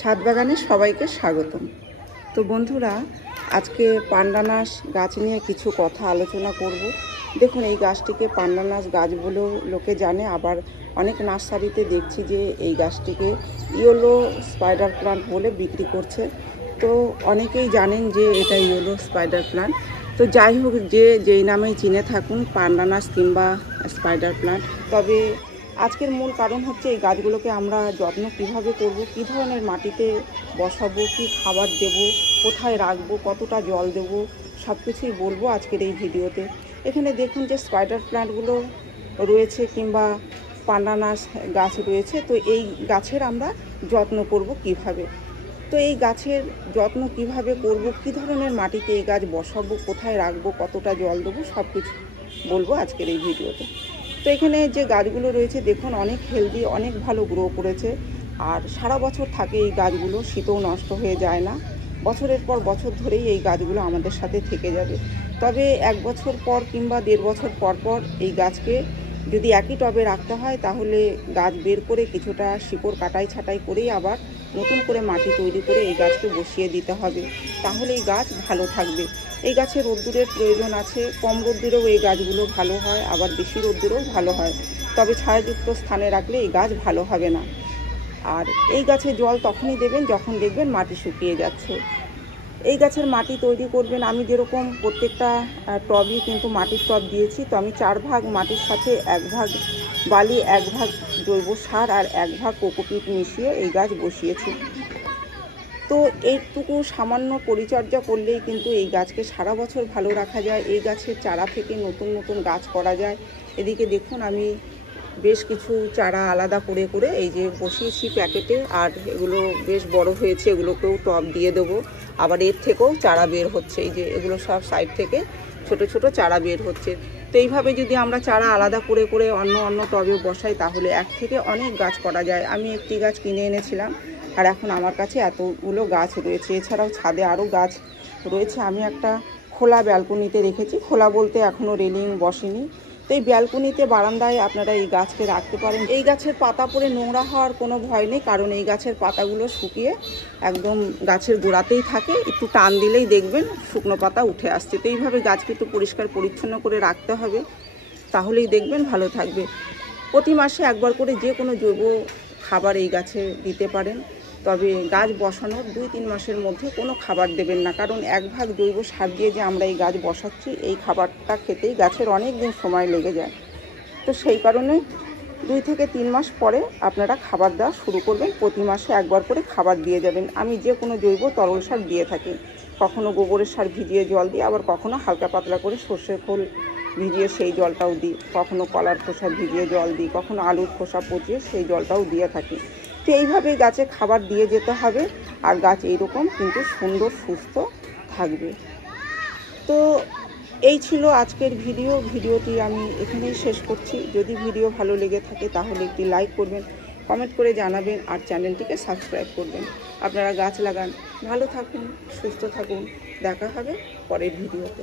ছাদ বাগানে সবাইকে স্বাগতম। তো বন্ধুরা, আজকে পান্ডানাস গাছ নিয়ে কিছু কথা আলোচনা করব। দেখুন, এই গাছটিকে পান্ডানাস গাছ বলেও লোকে জানে, আবার অনেক নার্সারিতে দেখছি যে এই গাছটিকে ইয়েলো স্পাইডার প্লান্ট বলে বিক্রি করছে। তো অনেকেই জানেন যে এটা ইয়েলো স্পাইডার প্লান্ট। তো যাই হোক, যেই নামেই চিনে থাকুন, পান্ডানাস কিংবা স্পাইডার প্লান্ট, তবে আজকের মূল কারণ হচ্ছে এই গাছগুলোকে আমরা যত্ন কিভাবে করব, কী ধরনের মাটিতে বসাবো, কী খাবার দেব, কোথায় রাখবো, কতটা জল দেব, সব কিছুই বলবো আজকের এই ভিডিওতে। এখানে দেখুন যে স্পাইডার প্লান্টগুলো রয়েছে কিংবা পান্ডানাস গাছ রয়েছে। তো এই গাছের আমরা যত্ন করব কিভাবে, তো এই গাছের যত্ন কিভাবে করব, কী ধরনের মাটিতে এই গাছ বসাবো, কোথায় রাখবো, কতটা জল দেবো, সব কিছু বলবো আজকের এই ভিডিওতে। তো এখানে যে গাছগুলো রয়েছে দেখুন, অনেক হেলদি, অনেক ভালো গ্রো করেছে, আর সারা বছর থাকে এই গাছগুলো, শীতেও নষ্ট হয়ে যায় না। বছরের পর বছর ধরেই এই গাছগুলো আমাদের সাথে থেকে যাবে। তবে 1 বছর পর কিংবা 1.5 বছর পর পর এই গাছকে যদি একই টবে রাখতে হয়, তাহলে গাছ বের করে কিছুটা শিকড় কাটাই ছাঁটাই করেই আবার নতুন করে মাটি তৈরি করে এই গাছকে বসিয়ে দিতে হবে, তাহলে এই গাছ ভালো থাকবে। এই গাছে রোদ্দুরের প্রয়োজন আছে, কম রোদ্দুরেও এই গাছগুলো ভালো হয়, আবার বেশি রোদ্দুরেও ভালো হয়। তবে ছায়াযুক্ত স্থানে রাখলে এই গাছ ভালো হবে না। আর এই গাছে জল তখনই দেবেন যখন দেখবেন মাটি শুকিয়ে যাচ্ছে। এই গাছের মাটি তৈরি করবেন, আমি যেরকম প্রত্যেকটা টবই কিন্তু মাটির টব দিয়েছি। তো আমি 4 ভাগ মাটির সাথে 1 ভাগ বালি, 1 ভাগ জৈব সার আর 1 ভাগ কোকোপিট মিশিয়ে এই গাছ বসিয়েছি। তো এইটুকু সামান্য পরিচর্যা করলেই কিন্তু এই গাছকে সারা বছর ভালো রাখা যায়। এই গাছের চারা থেকে নতুন নতুন গাছ করা যায়। এদিকে দেখুন, আমি বেশ কিছু চারা আলাদা করে করে এই যে বসিয়েছি প্যাকেটে, আর এগুলো বেশ বড় হয়েছে, এগুলোকেও টব দিয়ে দেবো। আবার এর থেকেও চারা বের হচ্ছে, এই যে এগুলো সব সাইড থেকে ছোট ছোট চারা বের হচ্ছে। তো এইভাবে যদি আমরা চারা আলাদা করে করে অন্য অন্য টবে বসাই, তাহলে এক থেকে অনেক গাছ করা যায়। আমি একটি গাছ কিনে এনেছিলাম, আর এখন আমার কাছে এতগুলো গাছ রয়েছে। এছাড়াও ছাদে আরও গাছ রয়েছে। আমি একটা খোলা ব্যালকনিতে রেখেছি, খোলা বলতে এখনও রেলিং বসেনি। তো এই ব্যালকনিতে, বারান্দায় আপনারা এই গাছকে রাখতে পারেন। এই গাছের পাতা পড়ে নোংরা হওয়ার কোনো ভয় নেই, কারণ এই গাছের পাতাগুলো শুকিয়ে একদম গাছের গোড়াতেই থাকে। একটু টান দিলেই দেখবেন শুকনো পাতা উঠে আসছে। তো এইভাবে গাছকে একটু পরিষ্কার পরিচ্ছন্ন করে রাখতে হবে, তাহলেই দেখবেন ভালো থাকবে। প্রতি মাসে একবার করে যে কোনো জৈব খাবার এই গাছে দিতে পারেন। তবে গাছ বসানোর 2-3 মাসের মধ্যে কোনো খাবার দেবেন না, কারণ 1 ভাগ জৈব সার দিয়ে যে আমরা এই গাছ বসাচ্ছি, এই খাবারটা খেতেই গাছের অনেক দিন সময় লেগে যায়। তো সেই কারণে 2 থেকে 3 মাস পরে আপনারা খাবার দেওয়া শুরু করবেন। প্রতি মাসে একবার করে খাবার দিয়ে যাবেন। আমি যে কোনো জৈব তরল সার দিয়ে থাকি, কখনো গোবরের সার ভিজিয়ে জল দিই, আবার কখনো হালকা পাতলা করে সর্ষের খোল ভিজিয়ে সেই জলটাও দিই, কখনো কলার খোসা ভিজিয়ে জল দিই, কখনো আলুর খোসা পচিয়ে সেই জলটাও দিয়ে থাকি। তো এইভাবেই গাছে খাবার দিয়ে যেতে হবে, আর গাছ এইরকম কিন্তু সুন্দর সুস্থ থাকবে। তো এই ছিল আজকের ভিডিওটি আমি এখানেই শেষ করছি। যদি ভিডিও ভালো লেগে থাকে তাহলে একটি লাইক করবেন, কমেন্ট করে জানাবেন, আর চ্যানেলটিকে সাবস্ক্রাইব করবেন। আপনারা গাছ লাগান, ভালো থাকুন, সুস্থ থাকুন। দেখা হবে পরের ভিডিওতে।